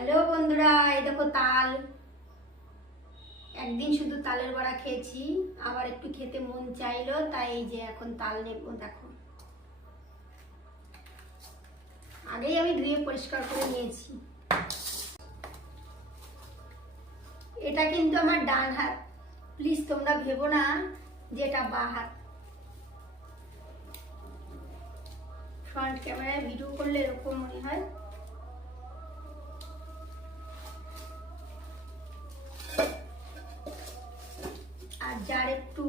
Hello বন্ধুরা, এই দেখো তাল। একদিন শুধু তালের বড়া খেয়েছি, আবার একটু খেতে মন চাইলো, তাই এই যে এখন তাল নেব, দেখো। আগেই আমি ধুয়ে পরিষ্কার করে নিয়েছি। এটা কিন্তু আমার ডান হাত। প্লিজ তোমরা ভেবো না যে এটা বা হাত। ফ্রন্ট ক্যামেরায় ভিডিও করলে এরকম মনে হয় আর যার একটু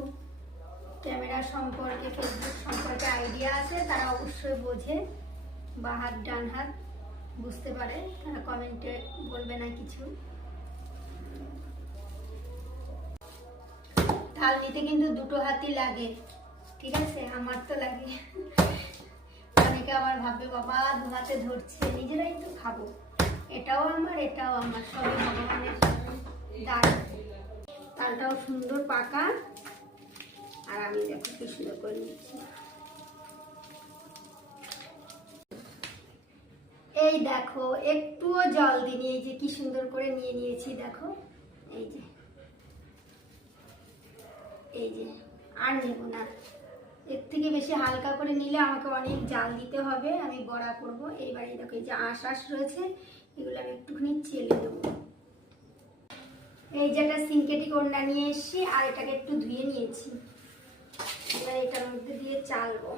ক্যামেরা সম্পর্কে ফেসবুক সম্পর্কে আইডিয়া আছে, তারা অবশ্যই বোঝে, বা হাত, ডান হাত বুঝতে পারে। তারা কমেন্টে বলবে না কিছু। থাল নিতে কিন্তু দুটো হাতই লাগে, ঠিক আছে? আমার তো লাগে। অনেকে আবার ভাববে বাবা, দু হাতে ধরছে, নিজেরাই তো খাব। এটাও আমার এটাও আমার, সবই ভগবানের দান। তালটাও সুন্দর পাকা। আর আমি দেখো কি সুন্দর করে নিচ্ছি। এই দেখো, একটুও জল দিনি এই যে কি সুন্দর করে নিয়ে নিয়েছি, দেখো। এই যে এই যে, আর নেব না। এর থেকে বেশি হালকা করে নিলে আমাকে অনেক জাল দিতে হবে, আমি বড়া করব। এইবারে দেখো এই যে আঁশ আঁশ রয়েছে, এগুলো আমি একটুখানি চেলে দেবো এই যে একটা সিনকেটিক ওড়না নিয়ে এসেছি, আর এটাকে একটু ধুয়ে নিয়েছি। এবার এটার মধ্যে দিয়ে চালবো।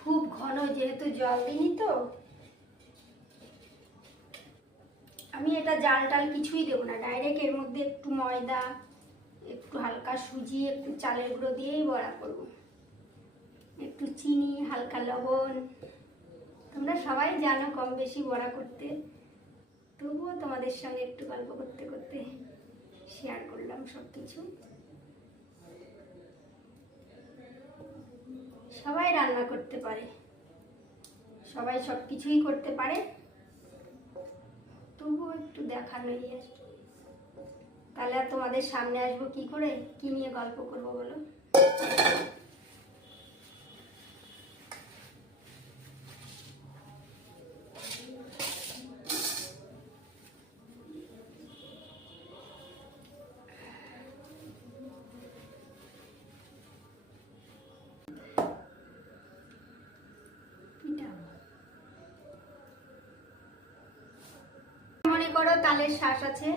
খুব ঘন, যেহেতু জল দিইনি তো। আমি এটা জাল টাল কিছুই দেবো না ডাইরেক্ট এর মধ্যে একটু ময়দা, একটু হালকা সুজি, একটু চালের গুঁড়ো দিয়েই বড়া করব। একটু চিনি, হালকা লবণ। তোমরা সবাই জানো কম বেশি বড়া করতে। তবুও তোমাদের সঙ্গে একটু গল্প করতে করতে শেয়ার করলাম সব কিছু সবাই রান্না করতে পারে। সবাই সব কিছুই করতে পারে। তবুও একটু দেখানোই তাহলে আর তোমাদের সামনে আসব কি করে? কি নিয়ে গল্প করব বলো? মনে করো তালের শ্বাস আছে,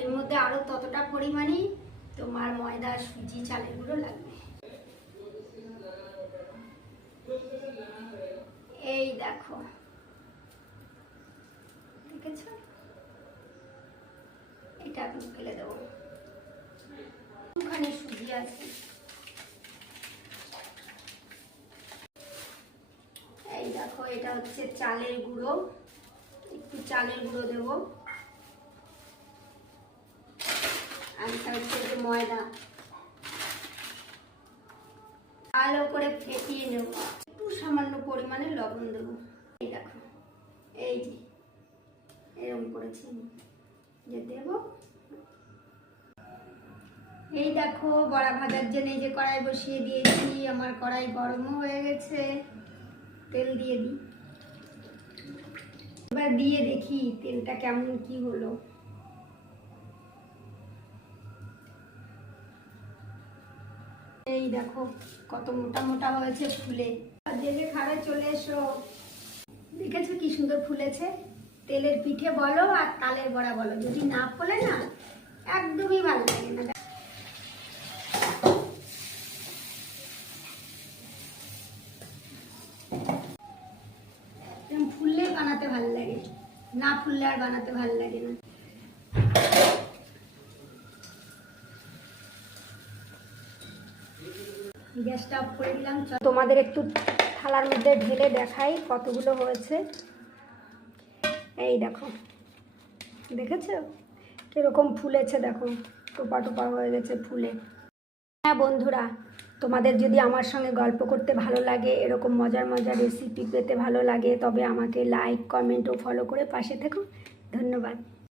এর মধ্যে আরও ততটা পরিমাণেই তোমার ময়দা সুজি, চালের গুঁড়ো লাগবে। এই দেখো। দেখেছ? এটা আমি ফেলে দেবো। ওখানে সুজি আছে এই দেখো এটা হচ্ছে চালের গুঁড়ো। একটু চালের গুঁড়ো দেব। এটা হচ্ছে যে ময়দা। ভালো করে ফেটিয়ে নেব। একটু সামান্য পরিমাণে লবণ দেব। এই দেখো, এই যে, এরকম করেছি যে দেব। এই দেখো, বড়া ভাজার জন্য এই যে কড়াই বসিয়ে দিয়েছি। আমার কড়াই গরমও হয়ে গেছে। তেল দিয়ে দিই। এবার দিয়ে দেখি তেলটা কেমন কি হলো। এই দেখো কত মোটা মোটা হয়েছে ফুলে। যে যে খাড়ে চলে এসো। দেখেছ কি সুন্দর ফুলেছে? তেলের পিঠে বলো আর তালের বড়া বলো। যদি না ফোলে না, একদমই ভালো লাগে না এরকম ফুললে বানাতে ভালো লাগে। না ফুললে আর বানাতে ভালো লাগে না। গ্যাসটা অফ করে দিলাম তোমাদের একটু থালার মধ্যে ঢেলে দেখাই কতগুলো হয়েছে। এই দেখো, দেখেছ? কীরকম ফুলেছে দেখো, টোপা টোপা হয়ে গেছে ফুলে। হ্যাঁ বন্ধুরা তোমাদের যদি আমার সঙ্গে গল্প করতে ভালো লাগে, এরকম মজার মজার রেসিপি পেতে ভালো লাগে, তবে আমাকে লাইক কমেন্ট ও ফলো করে পাশে থেকো। ধন্যবাদ।